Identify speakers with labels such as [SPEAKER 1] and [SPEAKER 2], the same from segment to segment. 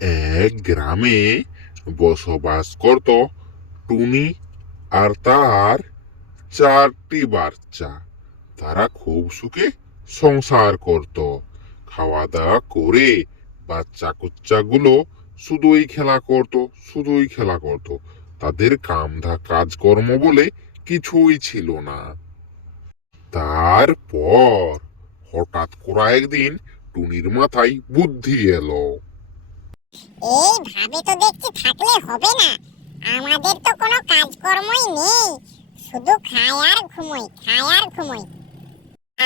[SPEAKER 1] এক গ্রামে বসবাস করত টুনি আর তার চারটি বাচ্চা। তারা খুব সুখে সংসার করত। খাওয়া দাওয়া করে বাচ্চা কুচ্চাগুলো শুধুই খেলা করত, শুধুই খেলা করত। তাদের কামধা কাজকর্ম বলে কিছুই ছিল না। তারপর হঠাৎ করে একদিন টুনির মাথায় বুদ্ধি এলো।
[SPEAKER 2] এইভাবে তো দেখছি থাকলে হবে না। আমাদের তো কোনো কাজকর্মই নেই। শুধু খাই আর ঘুমোই, খাই আর ঘুমোই।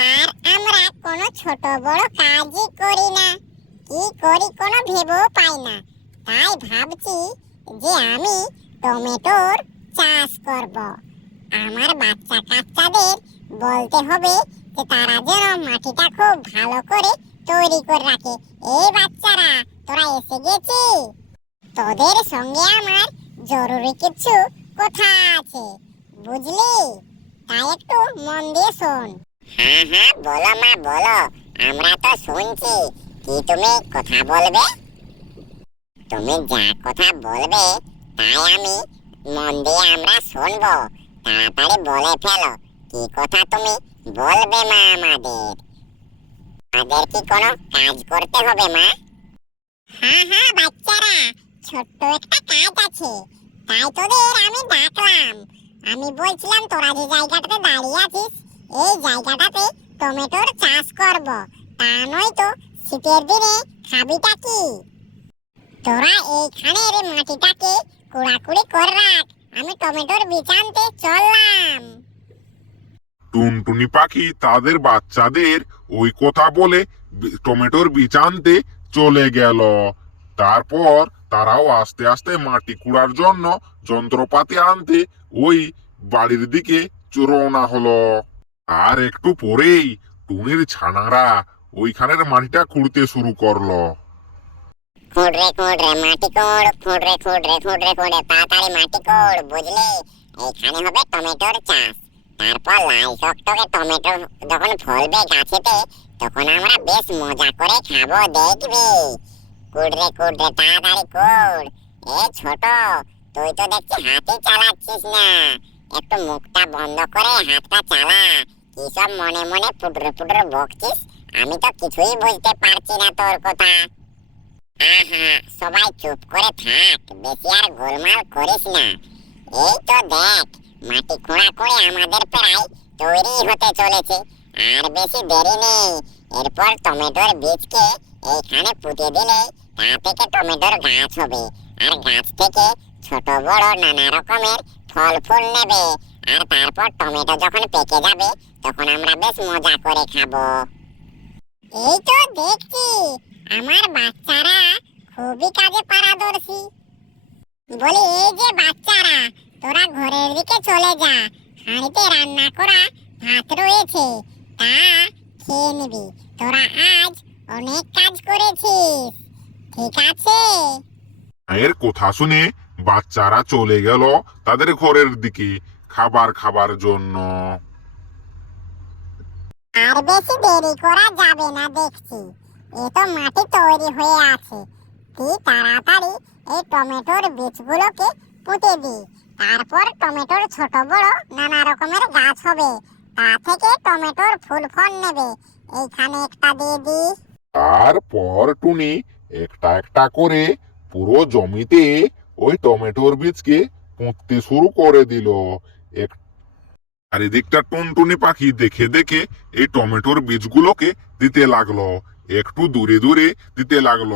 [SPEAKER 2] আর আমরা কোনো ছোট বড় কাজই করি না। কি করি কোনো ভেবেও পাই না। তাই ভাবছি যে আমি টমেটোর চাষ করব। আমার বাচ্চা কাচ্চাদের বলতে হবে যে তারা যেন মাটিটা খুব ভালো করে তৈরি করে রাখে। এই বাচ্চারা তোরা এসে গেছিস? তোদের সঙ্গে আমার জরুরি কিছু কথা আছে, বুঝলি? তাই একটু মন দিয়ে শোন। হ্যাঁ হ্যাঁ বলো মা, বলো। আমরা তো শুনছি। কি তুমি কথা বলবে? তুমি যা কথা বলবে, তাই আমি মন দিয়ে আমরা শুনব। তাড়াতাড়ি বলে ফেলো, কি কথা তুমি বলবে মা আমাদের? আমাদের কি কোনো কাজ করতে হবে মা? হ্যাঁ হ্যাঁ বাচ্চারা, ছোট্ট একটা কাজ আছে। তাই তোদের আমি ডাকলাম। আমি বলছিলাম, তোরা যে জায়গাটাতে দাঁড়িয়ে আছিস, এই জায়গাটাতে টমেটোর চাষ করব। তা নয় তো, শীতের দিনে খাবিটা কি? তোরা এইখানের মাটিটাকে কুড়াকুড়ি রাখ, আমি টমেটোর বীজ আনতে চললাম।
[SPEAKER 1] টুনটুনি পাখি তাদের বাচ্চাদের ওই কথা বলে টমেটোর বীজ আনতে চলে গেল। তারপর তারাও আস্তে আস্তে মাটি কুড়ার জন্য যন্ত্রপাতি আনতে ওই বাড়ির দিকে রওনা হলো। আর একটু পরেই টুনির ছানারা ওইখানের মাটিটা খুঁড়তে শুরু করল।
[SPEAKER 2] টমেটোর চাষ। তারপর লাল টকটকে টমেটো যখন ফলবে গাছেতে তখন আমরা বেশ মজা করে খাব, দেখবি। কুড়রে কুড়রে, তাড়াতাড়ি কুড়। এ ছোট, তুই তো দেখছি হাতই চালাচ্ছিস না। একটু মুখটা বন্ধ করে হাতটা চালা। কি সব মনে মনে পুটরে পুটরে বকছিস? আমি তো কিছুই বুঝতে পারছি না তোর কথা। আহা, সবাই চুপ করে থাক, বেশি আর গোলমাল করিস না। এই তো দেখ, মাটি খোঁড়া করে আমাদের প্রায় তৈরি হতে চলেছে। আর বেশি দেরি নেই। এরপর টমেটোর বীজকে এইখানে পুঁতে দিলে তা থেকে টমেটোর গাছ হবে। আর গাছ থেকে ছোট বড় নানা রকমের ফল ফুল নেবে। আর তারপর টমেটো যখন পেকে যাবে, তখন আমরা বেশ মজা করে খাব। এই তো দেখছি, আমার বাচ্চারা খুবই কাজে পারদর্শী। বলি, এই যে বাচ্চারা, তোরা ঘরের দিকে চলে যা, হাঁড়িতে রান্না করা ভাত রয়েছে। তা খেয়ে নিবি। তোরা আজ অনেক কাজ করেছিস। ঠিক আছে?
[SPEAKER 1] কথা শুনে বাচ্চারা চলে গেল তাদের ঘরের দিকে খাবার খাবার জন্য।
[SPEAKER 2] আর বেশি দেরি করা যাবে না দেখছি। এ তো মাটি তৈরি হয়ে আছে। তুই তাড়াতাড়ি এই টমেটোর বীজগুলোকে পুঁতে দি। তারপর টমেটোর ছোট বড় নানা রকমের গাছ হবে। তা থেকে টমেটোর ফুল ফল নেবে। এইখানে একটা দিয়ে দি
[SPEAKER 1] তারপর টুনি একটা একটা করে পুরো জমিতে ওই টমেটোর বীজকে পুঁততে শুরু করে দিল। এক আর এদিকটা টুনটুনি পাখি দেখে দেখে এই টমেটোর বীজগুলোকে দিতে লাগল। একটু দূরে দূরে দিতে লাগল।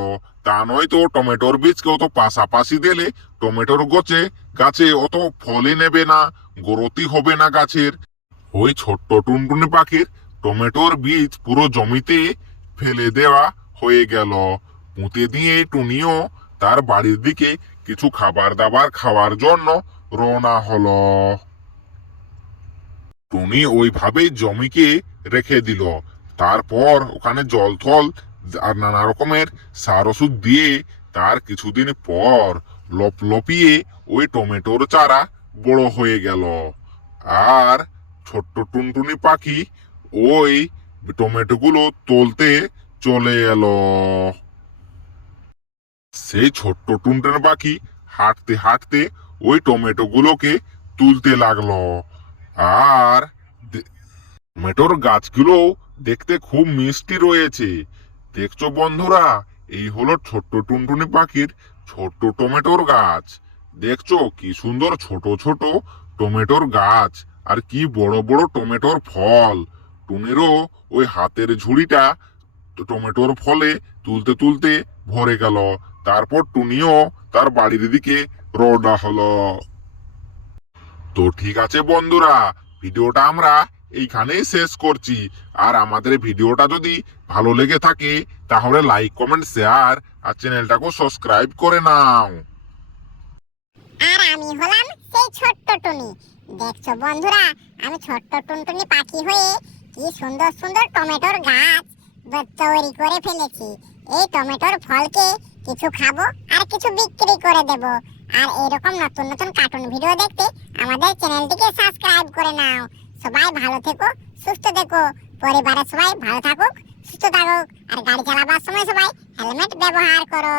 [SPEAKER 1] তা নয় তো টমেটোর বীজকে অত পাশাপাশি দিলে টমেটোর গছে গাছে অত ফলই নেবে না, গ্রোথই হবে না গাছের। ওই ছোট্ট টুনটুনি পাখির টমেটোর বীজ পুরো জমিতে ফেলে দেওয়া হয়ে গেল। পুঁতে দিয়ে টুনিও তার বাড়ির দিকে কিছু খাবার দাবার খাওয়ার জন্য রওনা হলো। টুনি ওইভাবে জমিকে রেখে দিল। তারপর ওখানে জল থল আর নানা রকমের সার ওষুধ দিয়ে তার কিছুদিন পর লপ লপিয়ে ওই টমেটোর চারা বড় হয়ে গেল। আর ছোট্ট টুনটুনি পাখি ওই টমেটোগুলো তুলতে চলে এলো। সেই ছোট্ট টুনটুন পাখি হাঁটতে হাঁটতে ওই টমেটো গুলোকে তুলতে লাগল। আর টমেটোর গাছগুলো দেখতে খুব মিষ্টি রয়েছে। দেখছ বন্ধুরা, এই হলো ছোট্ট টুনটুনি পাখির ছোট্ট টমেটোর গাছ। দেখছ কি সুন্দর ছোট ছোট টমেটোর গাছ। আর কি বড় বড় টমেটোর ফল। টুনেরও ওই হাতের ঝুড়িটা টমেটোর ফলে তুলতে তুলতে ভরে গেল। তারপর টুনিও তার বাড়ির দিকে রওনা হলো। তো ঠিক আছে বন্ধুরা, ভিডিওটা আমরা এইখানেই শেষ করছি। আর আমাদের ভিডিওটা যদি ভালো লেগে থাকে, তাহলে লাইক কমেন্ট শেয়ার আর চ্যানেলটাকে সাবস্ক্রাইব করে নাও।
[SPEAKER 2] আর আমি হলাম সেই ছোট্ট টুনি। দেখছ বন্ধুরা, আমি ছোট্ট টুনটুনি পাখি হয়ে কি সুন্দর সুন্দর টমেটোর গাছ তৈরি করে ফেলেছি। এই টমেটোর ফলকে কিছু খাব আর কিছু বিক্রি করে দেব। আর এরকম নতুন নতুন কার্টুন ভিডিও দেখতে আমাদের চ্যানেলটিকে সাবস্ক্রাইব করে নাও। সবাই ভালো থেকো, সুস্থ থেকো। পরিবারের সবাই ভালো থাকুক, সুস্থ থাকুক। আর গাড়ি চালাবার সময় সবাই হেলমেট ব্যবহার করো।